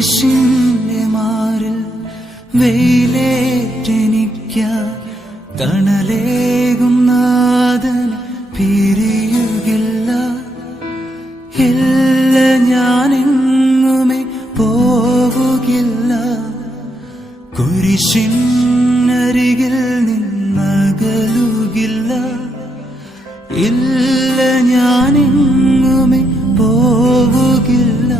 കുരിശിന്റെ മാറിൽ വെയിലേറ്റെനിക്ക തണലേകും നാഥൻ പിരിയുകില്ല. ഇല്ല, ഞാനെങ്ങുമേ പോവുകില്ല. കുരിശിനരികിൽ നിന്നകലുകില്ല. ഇല്ല, ഞാനെങ്ങുമേ പോവുകില്ല.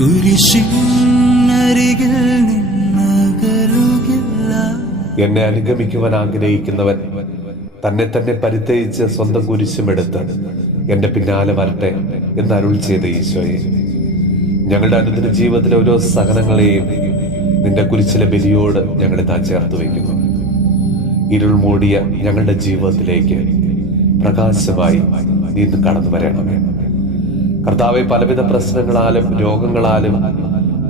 കുരിശിനരികിൽ നിന്നകലുകില്ല. എന്നെ അനുഗമിക്കുവാൻ ആഗ്രഹിക്കുന്നവൻ തന്നെ തന്നെ പരിത്യജിച്ച് സ്വന്തം കുരിശുമെടുത്ത് എന്റെ പിന്നാലെ വരട്ടെ എന്ന് അരുൾ ചെയ്ത ഈശോയെ, ഞങ്ങളുടെ അനുദിന ജീവിതത്തിലെ ഓരോ സഹനങ്ങളെയും നിന്റെ കുരിശിലെ ബലിയോട് ഞങ്ങളിതാ ചേർത്ത് വയ്ക്കുന്നു. ഇരുൾ മൂടിയ ഞങ്ങളുടെ ജീവിതത്തിലേക്ക് പ്രകാശമായി നീ ഇന്ന് കടന്നു വരണമേ. കർത്താവെ, പലവിധ പ്രശ്നങ്ങളാലും രോഗങ്ങളാലും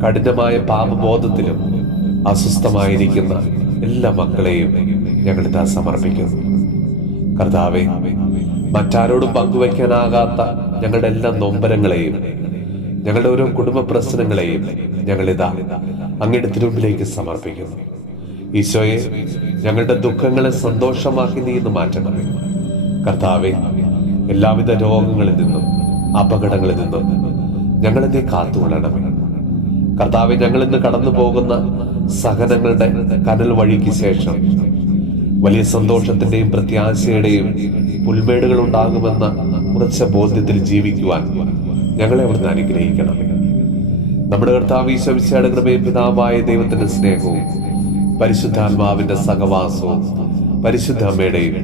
കഠിനമായ പാപബോധത്തിലും അസ്വസ്ഥമായിരിക്കുന്ന എല്ലാ മക്കളെയും ഞങ്ങളിതാ സമർപ്പിക്കുന്നു. കർത്താവെ, മറ്റാരോടും പങ്കുവയ്ക്കാനാകാത്ത ഞങ്ങളുടെ എല്ലാ നൊമ്പരങ്ങളെയും ഞങ്ങളുടെ ഓരോ കുടുംബ പ്രശ്നങ്ങളെയും ഞങ്ങളിതാ അങ്ങയുടെ തിരുമുമ്പിലേക്ക് സമർപ്പിക്കുന്നു. ഈശോയെ, ഞങ്ങളുടെ ദുഃഖങ്ങളെ സന്തോഷമാക്കി നീ ഇന്ന് മാറ്റണമേ. കർത്താവെ, എല്ലാവിധ രോഗങ്ങളിൽ നിന്നും അപകടങ്ങളിൽ നിന്നും ഞങ്ങളെ നീ കാത്തുകൊള്ളണമേ. കർത്താവെ, ഞങ്ങൾ ഇന്ന് കടന്നു പോകുന്ന സഹനങ്ങളുടെ കനൽ വഴിക്ക് ശേഷം വലിയ സന്തോഷത്തിന്റെയും പ്രത്യാശയുടെയും പുൽമേടുകൾ ഉണ്ടാകുമെന്ന ഉറച്ച ബോധ്യത്തിൽ ജീവിക്കുവാൻ ഞങ്ങളെ അവിടുന്ന് അനുഗ്രഹിക്കണമേ. നമ്മുടെ കർത്താവ് ഈശോ മിശിഹായുടെ കൃപയും പിതാവായ ദൈവത്തിന്റെ സ്നേഹവും പരിശുദ്ധാത്മാവിന്റെ സഹവാസവും പരിശുദ്ധ അമ്മയുടെയും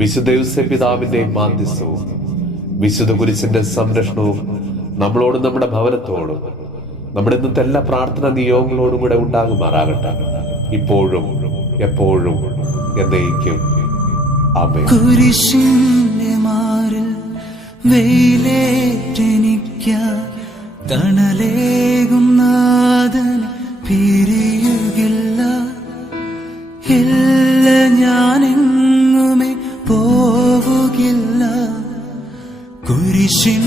വിശുദ്ധ ഔസേപ്പ് പിതാവിന്റെയും മാധ്യസ്ഥവും വിശുദ്ധ കുരിശിന്റെ സംരക്ഷണവും നമ്മളോടും നമ്മുടെ ഭവനത്തോടും നമ്മുടെ ഇന്നത്തെ എല്ലാ പ്രാർത്ഥനാ നിയോഗങ്ങളോടും കൂടെ ഉണ്ടാകുമാറാകട്ടെ, ഇപ്പോഴും എപ്പോഴും എന്നേക്കും. ആമേൻ. കുരിശിന്റെ മാറിൽ വെയിലേറ്റെനിക്ക തണലേകും നാഥൻ പിരിയുകില്ല. ഇല്ല, ഞാനെങ്ങുമേ പോവുകില്ല. കുരിശിൻ